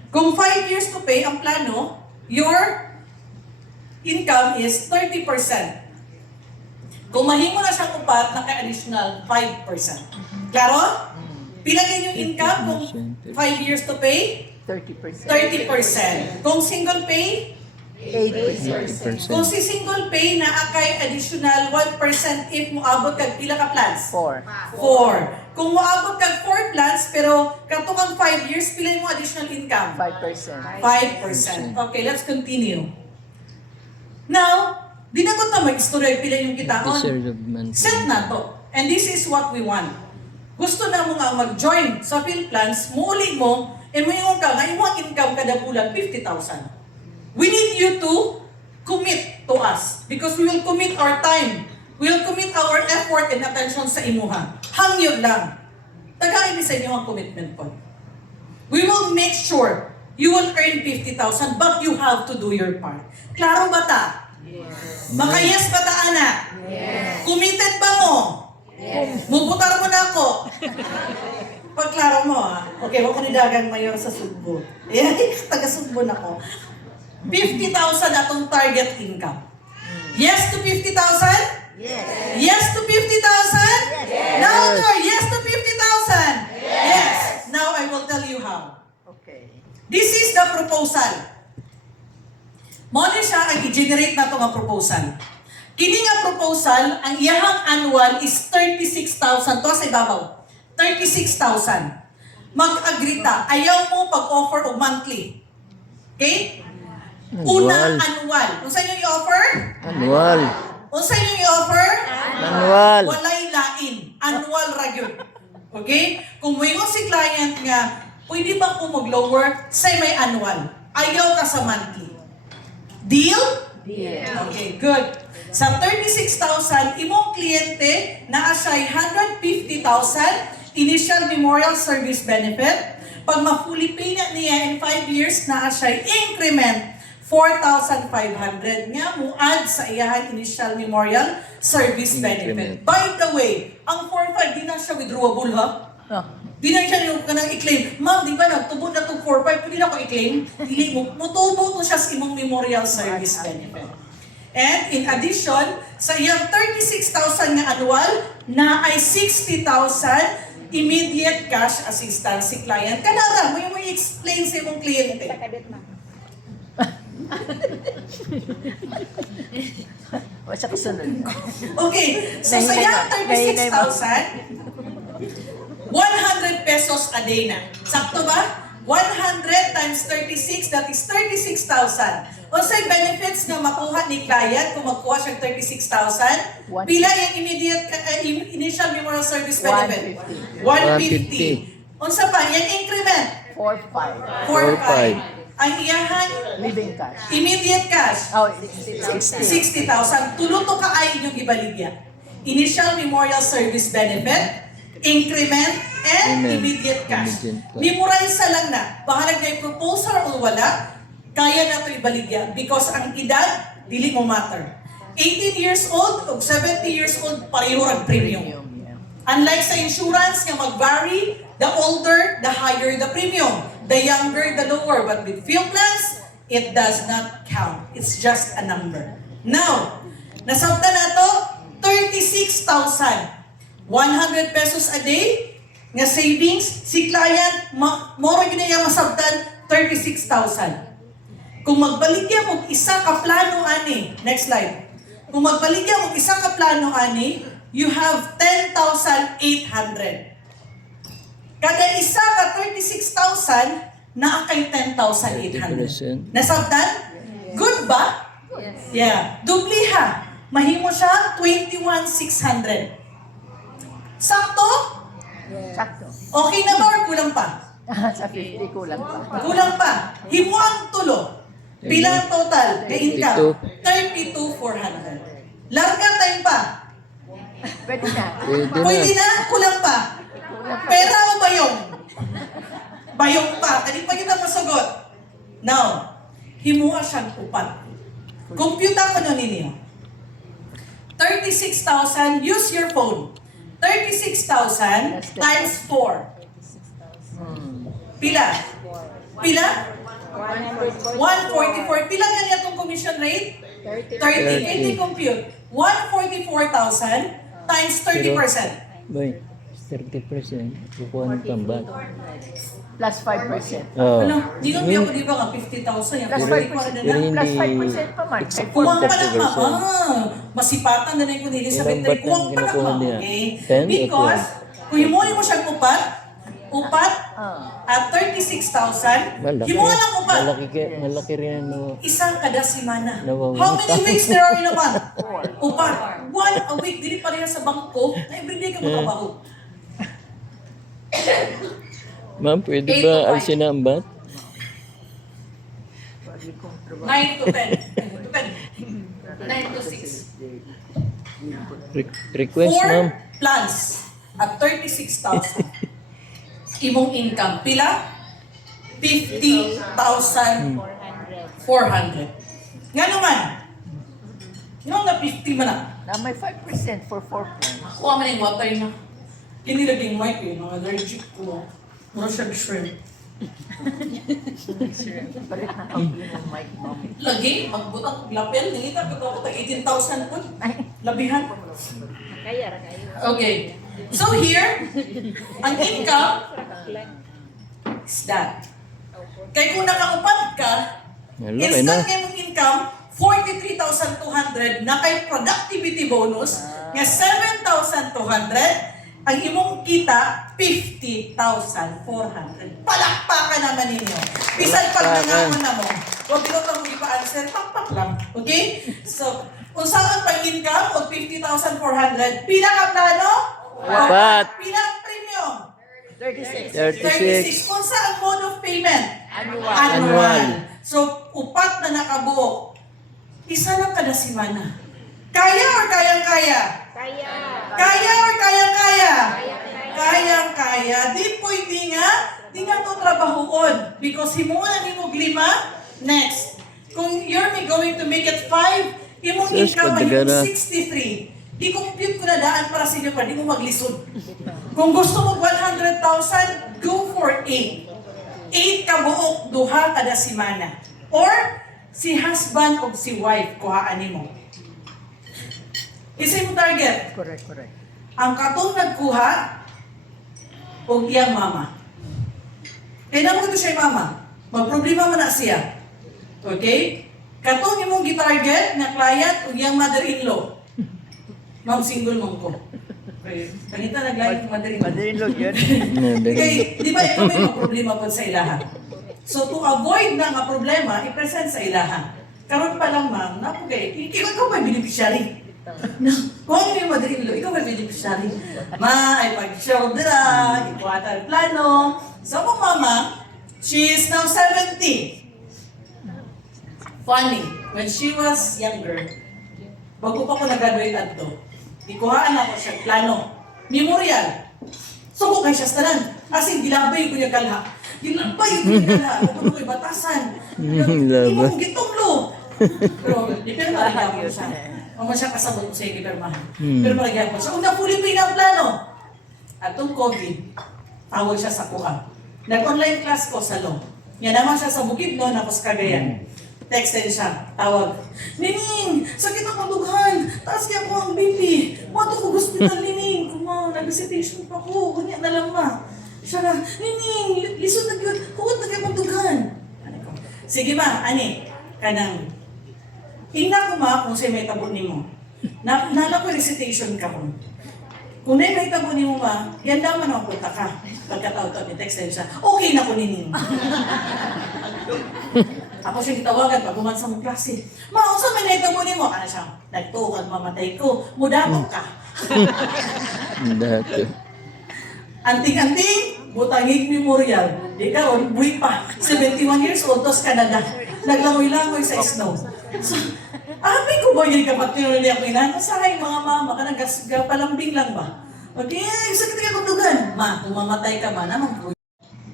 Kung 5 years to pay ang plano, your income is 30%. Kung mahimo na siyang upat, naka-additional 5%. Klaro? Pila din yung income kung 5 years to pay? 30%. 30%. Kung single pay? 8%. Kung si single pay na akay additional 1% if moabot kag pila ka plans? 4. 4. Kung moabot kag 4 plans pero katukang 5 years, pila mo additional income? 5%. 5%. Okay, let's continue. Now, dinagot na mag-istorya pila yung kitaon. Deserved man. Set na to. And this is what we want. Gusto na mo nga mag-join sa PhilPlans, muuli mo, and mayroon ka nga, imong income kada bulan, 50,000. We need you to commit to us because we will commit our time. We will commit our effort and attention sa imuha. Hangyo lang. Tagain sa inyo ang commitment po. We will make sure you will earn 50,000 but you have to do your part. Klaro ba ta? Yes. Makayes ba ta, anak? Yes. Committed ba mo? Yes. Mubutar mo na ako. Pagklaro mo Okay, huwag ko nidagang mayor sa Sugbo. Taga-Sugbo na ko. 50,000 atong target income. Yes to 50,000? Yes. Yes to 50,000? Yes. Louder, yes to 50,000? Yes. Now I will tell you how. Okay. This is the proposal. Mo ni siya ang i-generate na itong proposal. Kini nga proposal, ang iyahang annual is 36,000. To sa ibabaw. 36,000. Mag-agree ta. Ayaw mo pag-offer o monthly. Okay? Una, annual. Kung saan yung i-offer? Annual. Kung saan yung i-offer? Annual. Walay lain. Annual ragyod. Okay? Kung may mo si client nga, pwede ba ko mag-lower? Say may annual. Ayaw ka sa monthly. Deal? Deal. Okay, good. Sa 36,000, imong kliyente na asay 150,000 initial memorial service benefit. Pag ma-fully pay na niya in 5 years, na asay increment 4,500 nga mo add sa iyahan initial memorial service benefit. Increment. By the way, ang 4,500 di na siya withdrawable ha? No. Di na siya yung kanang i-claim. Ma'am, di ba nagtubo na itong 4,500, pwede na ko i-claim? Dili mo, mutubo to siya sa imong memorial service benefit. And in addition, sa iyang 36,000 nga annual, na ay 60,000 immediate cash assistance si client. Kanara, mo yung i-explain sa imong kliyente. Wala siya kasunod. Okay, so sa iyang 36,000, 100 pesos a day na. Sakto ba? 100 times 36, that is 36,000. O sa benefits na makuha ni client kung magkuha siya 36,000, pila yung immediate initial memorial service benefit? 150. Unsa pa? Yung increment? 4-5. 4,500. Ang iyahan, Living cash. immediate cash, Oh, 60. 60,000. Tulo to ka ay inyong ibaligya. Initial memorial service benefit, increment, and Amen. immediate cash. Immediate cash. Memorize sa lang na. Bahalag na yung proposal o wala, kaya na ito ibaligya. Because ang edad, dili mo matter. 18 years old o 70 years old, pareho ang premium. Unlike sa insurance nga mag-vary, the older, the higher the premium. The younger, the lower. But with fuel plans, it does not count. It's just a number. Now, nasabta na to, 36,000. 100 pesos a day nga savings. Si client, moro ginaya masabtan, 36,000. Kung magbaligya mo isa ka plano ani, next slide. Kung magbaligya mo isa ka plano ani, you have 10,800. Kada isa ka 36,000, naa kay 10,800. 30%. Nasabtan? Good ba? Yeah. Dupliha. Mahimo siya 21,600. Sakto? Sakto. Okay na ba or kulang pa? Sa 50 kulang pa. Kulang pa. Himo ang tulo. Pila ang total na income? 32,400. Larga time pa. Pwede na. Pwede na? Kulang pa. Kulang pa. Pera o bayong? Bayong pa. Kani pa kita masagot. Now, himuha siyang upat. Computer ko nun ninyo. 36,000, use your phone. 36,000 times 4. Pila? Pila? 144. Pila ganyan itong commission rate? 30. Hindi compute. 144,000 times 30%. Boy, 30%. Kukuha ng tambat. Plus 5%. Oh. Ano? Di nung ako di ba nga 50,000 yan. Plus Pero 5%. pero hindi- Plus 5% pa man. kuwang pa lang 30%. masipatan na rin ko nila sa Ilang bintay. ba't Kuwang ang pa lang kinukuha niya? okay? 10 o Because, kung himuli mo siyang upat Ah. at 36,000, Malaki. himuha lang upat. Malaki rin ano. Isang kada semana. Nawawa. How many weeks there are in a month? Upat. One a week. Dili pa rin sa bangko na everyday ka magtrabaho. Ma'am, pwede 8 to 5. ba alisin ang bat? 9 to 10. 9 to 6. Request, 4 ma'am. plans at 36,000. Imong income. Pila? 50,400. Nga naman. Yung nga 50 man na. Na may 5% for 4 plans. Kuha man yung water na. Kinilaging mic eh, mga allergic ko. Mura siya shrimp. Palit na kaunti ng mic, ma'am. Lagi, magbutang lapel, nangita ko ako tag 18,000 po. Labihan. Kaya ra kayo. Okay. So here, ang income is that. Kaya kung nakaupat ka, Malaki instant na. nga mong income, 43,200 na kay productivity bonus, nga 7,200, ang imong kita, 50,400. Palakpakan naman ninyo. Bisan pag Palakpakan. nangaman na mo, huwag ito mo ipa-answer, pakpak lang. Okay? So, kung saan pang income o 50,400, pila ka plano? Apat. Pila ang premium? 36. 36. 36. Kung saan mode of payment? Annual. Annual. So, upat na nakabuo. Isa lang kada semana. Kaya or kayang-kaya? Kaya. Kaya or kayang-kaya? Kayang-kaya. Di pwede nga, di nga ito trabahoon. Because himuan ni mo 5, next. Kung you're going to make it 5, imong Sus, income ay kadagana. 63. Di compute ko na daan para sa inyo pa, di mo maglisod. Kung gusto mo 100,000, go for 8. 8 ka buok, duha kada semana. Or, si husband o si wife, kuhaan mo. Isa yung target. Correct, correct. Ang katong nagkuha, o iyang mama. Kaya naman ito siya yung mama. Magproblema man na siya. Okay? Katong imong gitarget na client o iyang mother-in-law. Ma'am, single mong ko. Okay. Kanita naglayang mother-in-law. Madaling yun. Okay, di ba ito may mga problema po sa ilahan? So to avoid na nga problema, i-present sa ilahan. Karon pa lang ma'am, napugay, ikaw may beneficiary. No, kung ano yung mother-in-law, ikaw may beneficiary. Ma, ay pag-show dira, ikuwata ang plano. So kung mama, she is now 70. Funny, when she was younger, bago pa ko nag-graduate adto, ikuhaan ako siya plano. Memorial. So kung kay siya tanan, as in, gilabay ko niya kalha. Gilabay ko niya kalha. Kung ko'y batasan. Imong gitunglo. Pero, depende na rin ako siya. Mama siya kasabot ko sa ikipermahan. Pero maragyan ko siya. Una, Filipina ang plano. At itong COVID, tawag siya sa kuha. Nag-online class ko sa law. Yan naman siya sa Bukidnon, ako sa Cagayan. Text din siya, tawag. Nining, sakit ang dughan. Taas kaya ko ang BP. Mato ko hospital, Nining. Kuma, nag-visitation pa ko. Kunya na lang ma. Siya na, Nining, lisod na yun. Huwag na kayo dughan. Sige ma, ani, kanang. Tingnan ko ma kung sa'yo may tabo ni mo. Nala ko recitation ka ko. Kung may tabo ni mo ma, yan naman ang punta ka. Pagkataw-taw ni text din siya, okay na ko Nining. Ako siya gitawagan pag sa mong klase. Ma, unsa may naitabo ni mo? Ano siya? Nagtukan, mamatay ko. Mudatok ka. Dati. Anting-anting, butangig memorial. Di ka, buhay pa. 71 years old, tos Canada. Naglangoy-langoy sa snow. So, abi ko ba yung kapatid niya ko ina? Masahay mga mama ka, palambing lang ba? Okay, sakit ka kundugan. Ma, kung mamatay ka man, naman.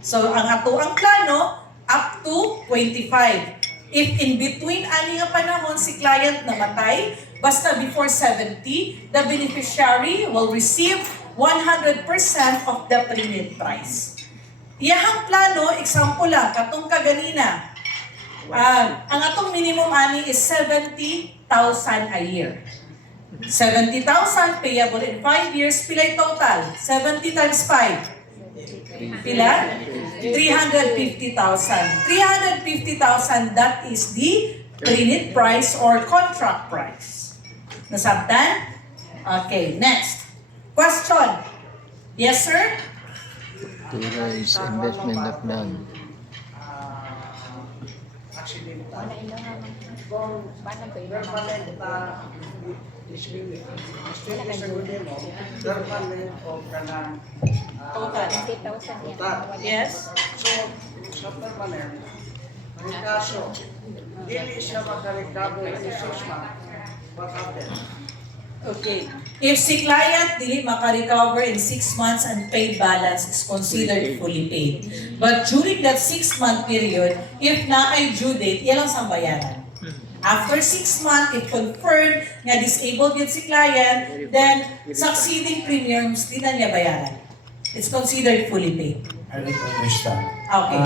So, ang ato ang plano, up to 25. If in between ani nga panahon si client namatay, basta before 70, the beneficiary will receive 100% of the premium price. Iyahang plano, example lang, katong kaganina, ang atong minimum ani is 70,000 a year. 70,000 payable in 5 years, pilay total? 70 times 5. Pila? 350,000. 350,000, that is the pre-need price or contract price. Nasabtan? Okay, next. Question. Yes, sir? To raise investment of land. Paano ba yun? Total. 20,000 yan. Yes? Sa permanent, may kaso, dili siya makarecover in 6 months. What happened? Okay. If si client dili maka-recover in 6 months and paid balance is considered fully paid. But during that 6-month period, if na ay due date, yan lang sa bayaran. After 6 months, if confirmed nga disabled yun si client, then succeeding premiums, di na niya bayaran. it's considered fully paid. I don't understand. Okay.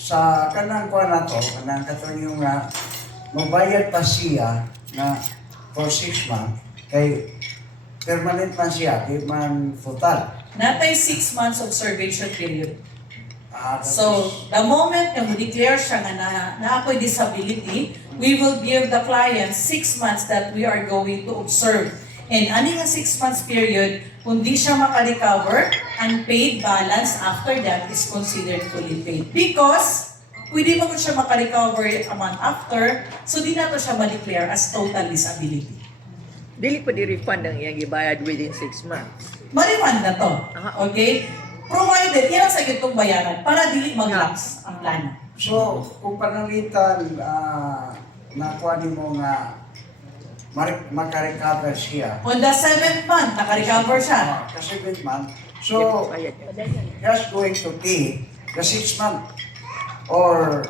Sa kanang kuha na to, kanang katong yung magbayad pa siya na for 6 months, kay permanent man siya, di man full-time. Natay 6 months observation period. That So, is- the moment na mo-declare siya nga na ako'y disability, we will give the client 6 months that we are going to observe. And ani nga 6 months period, kung di siya makarecover, unpaid balance after that is considered fully paid. Because, pwede mo siya makarecover a month after, so di na to siya ma-declare as total disability. Dili pa di-refund ang iyang ibayad within 6 months. Ma-refund na to. Aha. Okay? Provided, yan ang sa itong bayaran para dili mag-lapse ang plano. So, kung panalitan, nakuha ni mo nga makarecover siya. On the 7th month, naka-recover siya. Kasi 7 months. So, Bayad. he's going to pay the 6 months. Or,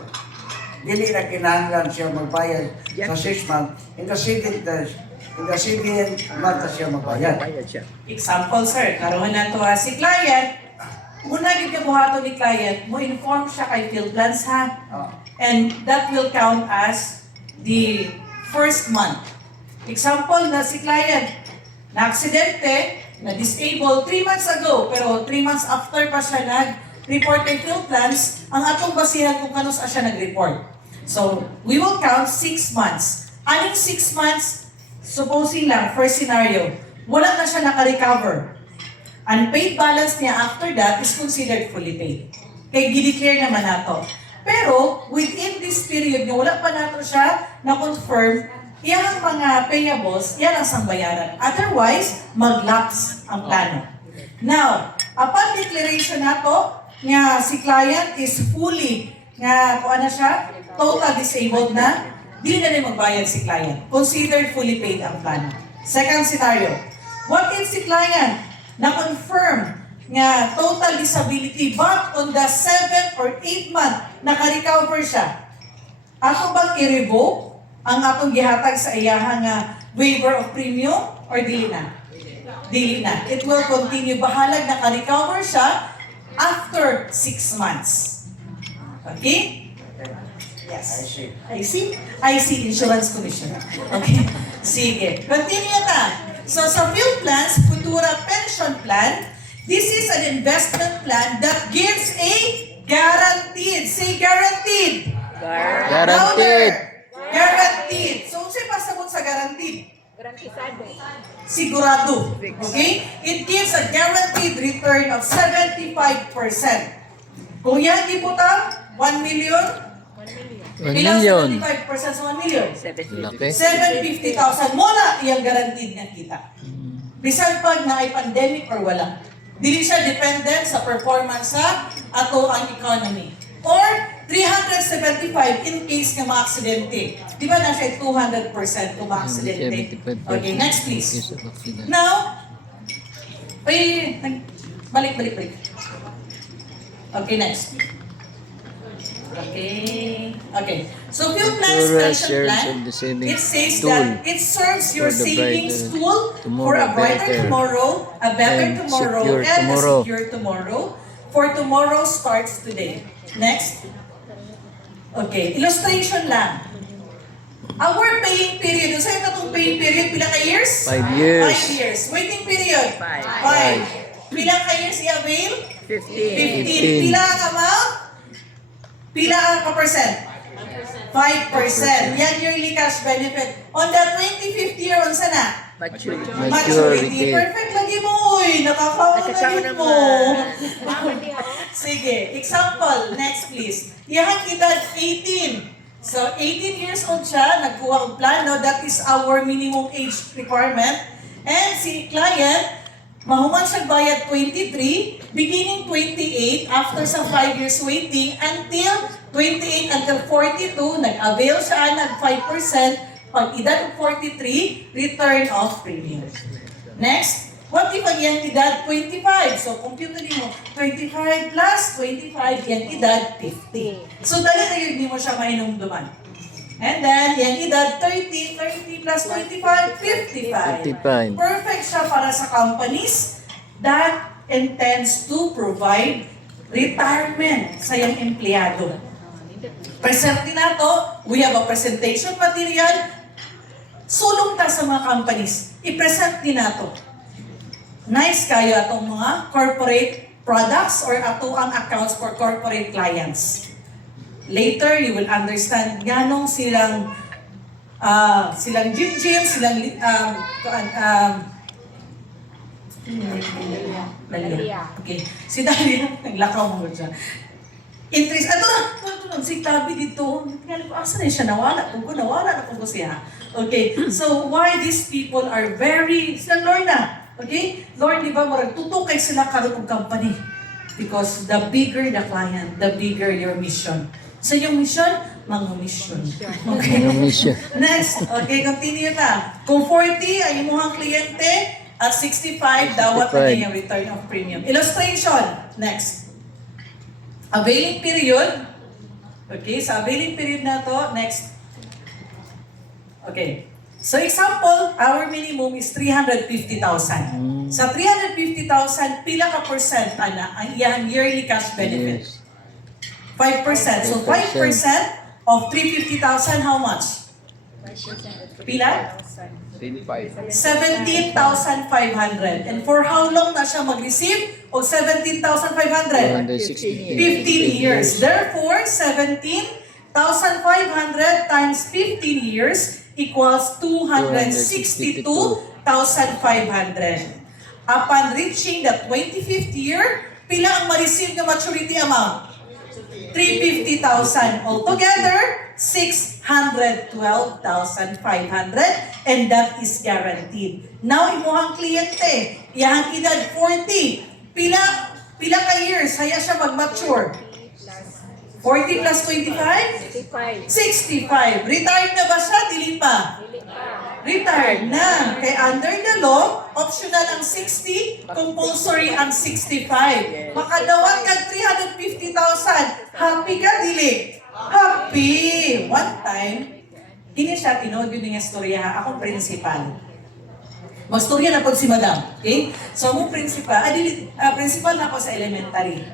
dili na kinahanglan siya magbayad sa 6 months. In the 7th month na siya magbayad. Bayad siya. Example, sir, karoon na to si client, muna gid ka buhaton ni client, mo inform siya kay PhilPlans ha. And that will count as the first month. Example na si client, na-aksidente, na-disable 3 months ago, pero 3 months after pa siya nag-report kay PhilPlans, ang atong basihan kung kanus siya nag-report. So, we will count 6 months. Aning 6 months, supposing lang, first scenario, wala na siya naka-recover. Unpaid balance niya after that is considered fully paid. Kaya gideclare naman nato. Pero, within this period, na wala pa nato siya na-confirm, iyang mga payables, yan ang sambayaran. Otherwise, mag-lapse ang plano. Now, upon declaration nato, nga si client is fully, nga kung ano siya, total disabled na, di na rin magbayad si client. Considered fully paid ang plano. Second scenario, what if si client na-confirm nga total disability but on the 7th or 8th month naka-recover siya? Ato bang i-revoke ang atong gihatag sa iyahang waiver of premium or dili na? Dili na. It will continue. Bahalag naka-recover siya after 6 months. Okay? Yes. I see. I see Insurance Commission. Okay. Sige. Continue na. So sa PhilPlans Futura Pension Plan, this is an investment plan that gives a guaranteed. Say guaranteed. Guaranteed. Guaranteed. So unsay pasabot sa guaranteed? Garantisado. Sigurado. Okay? It gives a guaranteed return of 75%. Kung yan ibutang 1 million, 1 ilang million. 75% sa 1 million? 750. Laki. 750,000 muna iyang guaranteed nga kita. Bisan pag na ay pandemic or wala. Dili siya dependent sa performance sa ato ang economy. Or 375 in case nga ma-aksidente. Di ba na siya 200% kung ma-aksidente? 75%. Okay, next please. Case of accident. Now, balik. Okay, next. Okay. So, PhilPlans Futura Pension shares Plan, of the savings it says tool that it serves your for the savings brighter tool for a tomorrow, brighter better tomorrow, a better and tomorrow, secure and tomorrow. a secure tomorrow. For tomorrow starts today. Next. Okay, illustration lang. Our paying period, sa'yo na itong paying period, pila ka years? 5 years. 5 years. Waiting period? 5. 5. Pila ka years i-avail? 15. 15. Pila ang amount? Pila ang ka-percent? 5%. Yan yearly cash benefit. On the 25th year, unsa na? Maturity. Maturity. Perfect lagi mo, uy. Nakakaon Nakakaon mo. naman. Sige. Example. Next, please. Iyahang edad 18. So, 18 years old siya. Nagkuha ang plano. That is our minimum age requirement. And si client, mahuman siya bayad 23, beginning 28, after sa 5 years waiting, until 28 until 42, nag-avail siya, nag 5%, pag edad 43, return of premium. Next, what if ang iyang edad 25? So, compute mo, 25 plus 25, iyang edad 50. So, dali na yun, di mo siya mainumduman. And then, iyang edad 30 plus 25, 55. 55. Perfect siya para sa companies that intends to provide retirement sa iyang empleyado. Present din nato, we have a presentation material, sulong ta sa mga companies, i-present din nato. Nice kayo atong mga corporate products or ato ang accounts for corporate clients. Later, you will understand ganong silang gym, silang Dalia. Okay. Si Dalia, naglakaw mo dyan. Interest, si Tabi dito. Kaya ko, asa na siya? Nawala na ko siya. Okay, so why these people are very, sila Lorna, okay? Lord, di ba, tutukay sila karoon ng company. Because the bigger the client, the bigger your mission. So yung mission, mga mission. Okay? Mga mission. Next, okay, continue na. Kung 40 ay imuhang kliyente, at 65, dawat na 65. yung return of premium. Illustration, next. Availing period. Okay, sa availing period na to, next. Okay. So example, our minimum is 350,000. Sa 350,000, pila ka percent ana ang iyang yearly cash benefit? Yes. 5%. So 5% of 350,000, how much? Pila? 10.5. 17,500. And for how long na siya mag-receive? O 17,500? 160. 15 years. Therefore, 17,500 times 15 years equals 262,500. Upon reaching the 25th year, pila ang ma-receive na maturity amount? 350,000. Altogether, 612,500, and that is guaranteed. Now, imuhang kliyente, iyang edad 40. Pila ka years, haya siya mag-mature? 40 plus 25? 65. Retired na ba siya? Dili pa. Retired na. Kaya under the law, optional ang 60, compulsory ang 65. Makadawat kag 350,000. Happy ka, dili? Happy! One time, hindi siya tinood yun yung istorya. Akong principal. Magstorya na po si madam. Okay? So, akong principal, principal na ako sa elementary.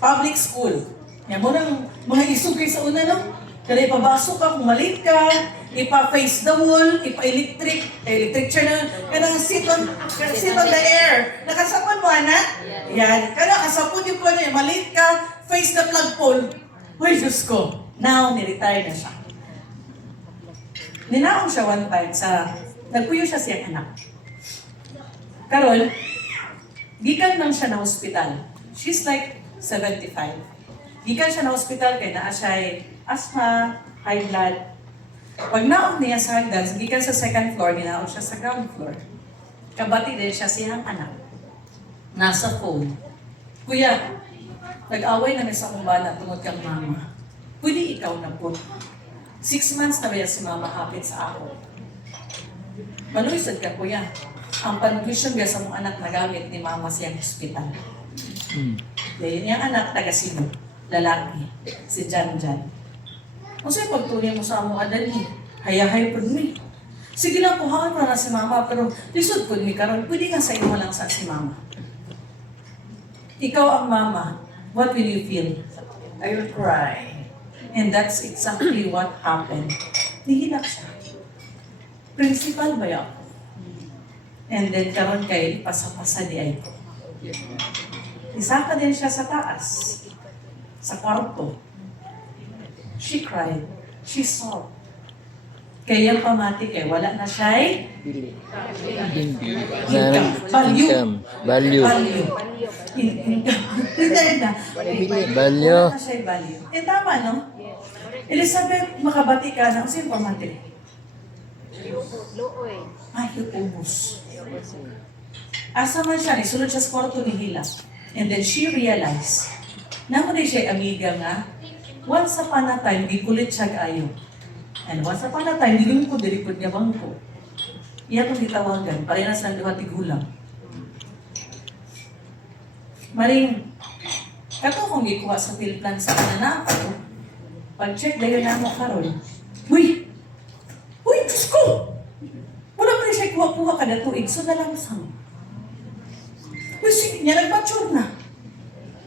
Public school. Yan mo nang mga isugay sa una, no? Kaya ipabasok ka, kung malit ka, ipa-face the wall, electric chair na, kanang sit on the air. Nakasapon mo, anak? Yan. Kaya kasapon yung ko na, malit ka, face the plug pole. Uy, Diyos ko. Now, niretire na siya. Ninaong siya one time nagpuyo siya siyang anak. Karol, gikan lang siya na hospital. She's like 75. Gikan siya na hospital kaya naa siya asthma, high blood. Pag naong niya sa hagdan, gikan sa second floor, ninaong siya sa ground floor. Kabati din siya siyang anak. Nasa phone. Kuya, nag-away na sa akong bana tungod kang mama. Pwede ikaw na po. 6 months na ba si mama hapit sa ako? Maluisad ka, kuya. Ang panuwisyon ga sa mong anak nagamit ni mama siyang hospital. Dahil niyang anak, taga-Cebu. Lalaki. Si Jan. Kung sa'yo pagtuloy mo sa among adali, hayahay po mi. Sige lang, kuhaan mo na si mama, pero lisod po mi karon, pwede ka sa imo lang sa si mama. Ikaw ang mama, what will you feel? I will cry. And that's exactly what happened. Nihilak siya. Principal ba yan? And then karon kay pasapasa di ay ko. Isa ka din siya sa taas. Sa kwarto. She cried. She sobbed. Kaya pamati kay wala na siya'y value. Value. Retired na. Value. Wala na siya'y value. Eh tama, no? Elizabeth, makabati ka na. Sino pamati? Luoy. Ay, ubus. Asa man siya, isulod siya sa kwarto ni Hila. And then she realized, naman din siya amiga nga, once upon a time, di kulit siya kaayo. And once upon a time, di ko dirikod niya bangko. Iya kong ditawagan, parenas lang duha tigulang. Maring, kato kong gikuha sa pilplan sa kanan ako, pag-check dahil na mo karon. Uy! Uy, Diyos ko! Wala pa rin siya kuha-kuha kada tuig, so nalamsang. Kasi niya nag-mature na.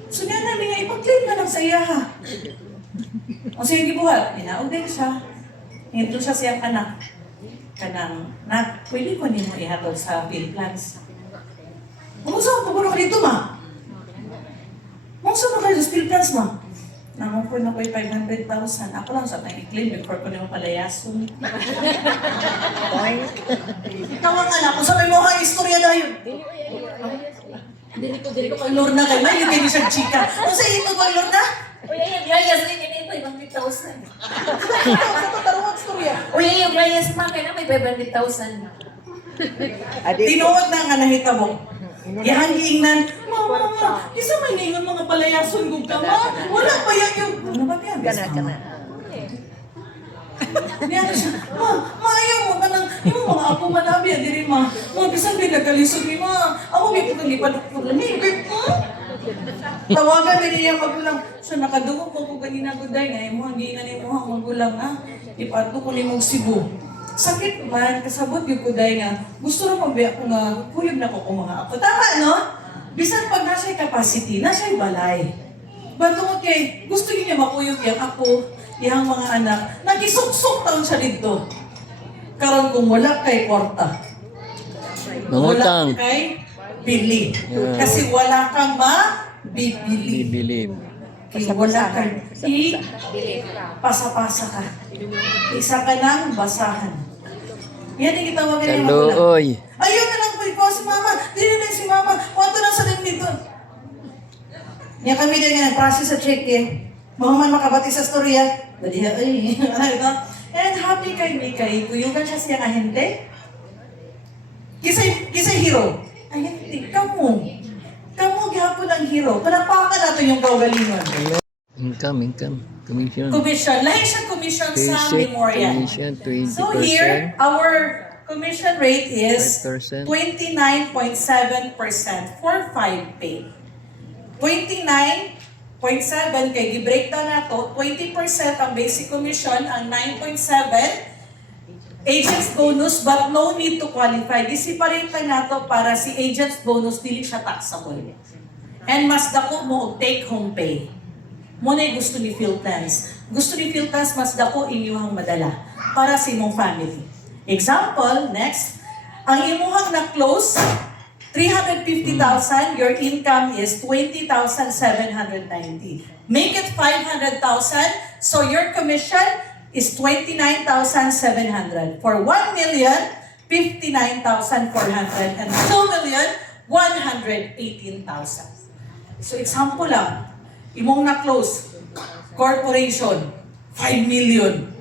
So niya namin nga ipag-claim na lang sa iya ha. O sige, gibuhat. Tinaog din siya. Ito siya siyang anak. Kanang, na, pwede ko din mo ihatod sa bill plans. Umusa ko pagpuro ka dito, ma? Umusa mo kayo sa bill plans, ma? Naman po na ko 500,000. Ako lang sa tayo i-claim before ko naman palayason. Ikaw ang anak ko, sabi mo ka, istorya na yun. Dili ko Kay Lorna kay May, yung hindi siya chika. Kung sa ito kay Lorna, Uy, ayun, layas rin yun ito, ibang 1,000. sa ito, tarungan storya. Uy, ayun, layas ma, kaya may 500,000. Tinuod na nga nahitabo. Ihangingnan, Mama, isa may ningon mga palayason kong kama. Wala pa yan yung... Ano ba yan? Kana. Niya siya, ayaw mo ka ng... Yung mga apo manabi, diri ma. Mga bisan din nagkalisod ni ma. Ako may pagkalipad ko lang. Tawagan din niya magulang. So nakadungog ko ganina guday nga. Mo hindi na ni mo ang magulang ha. Ipato ko ni mong Cebu. Sakit man, kasabot yung kuday nga. Gusto na magbiya ko nga, kuyog na ko kung mga apo. Tama, no? Bisan pag nasa capacity, nasa balay. Batungod kay, gusto niya makuyog yung ako, yung mga anak. Nagisok-sok taon siya dito. Karon kung wala kay kwarta. Mangutang. Wala kay bili. Yeah. Kasi wala kang mabibili. Bibilib. Kaya wala kang pasa-pasa ka. Isa ka ng basahan. Yan yung itawagan niya magulang. Kaluoy. Ayun na lang po si mama. Dili na si mama. Kwanto na sa din dito. Niya kami din nga nag-process sa check eh. Mahuman makabati sa storya. Badiha ay. Ano ito? And happy kay kuyugan siya siyang ahente. Kisay hero. Ahente, kamu. Kamu gihapon ang hero. Palapakan nato yung kaugalingon. Income. Commission. Commission. Lahi siya commission sa Basic memorial. commission, 20%. So here, our commission rate is 5%. 29.7% for 5 pay. 29.7 kay gi-breakdown nato, 20% ang basic commission, ang 9.7 agent's bonus but no need to qualify. Disiparate nato para si agent's bonus dili siya taxable. And mas dako mo og take home pay. Muna gusto ni Philplans. Gusto ni Philplans mas dako inyuhang madala para sa imong family. Example, next, ang imuhang na-close, 350,000, your income is 20,790. Make it 500,000, so your commission is 29,700. For 1,059,400 and 2,118,000. So example lang, imong na-close, corporation, 5 million.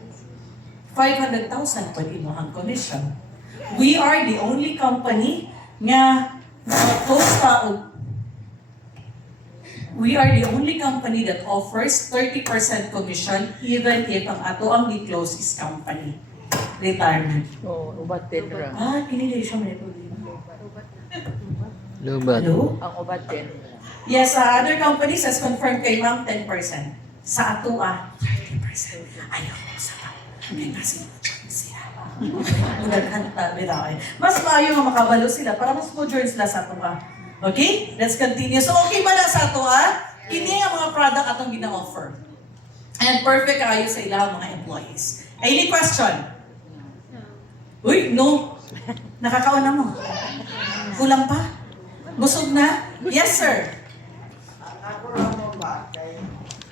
500,000 pa imuhang commission. We are the only company nga close pa og we are the only company that offers 30% commission even if ang ato ang di-close is company. Retirement. Oh, ubatin ra. Kinili siya may Lubat. Hello? Ang ubatin. Yes, other companies as confirmed kay ma'am 10%. Sa ato 30%. Ayaw ko sa pa. Kaya kasi siya. Magkanta, bitaw. Mas maayo nga makabalo sila para mas modern sila sa ato Okay? Let's continue. So okay ba na sa ato Kini ang mga product atong gina-offer. And perfect kayo sa ilang mga employees. Any question? Uy, no. Nakakauna mo. Kulang pa? Busog na? Yes, sir. Ako lang mo ba, kay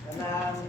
kanang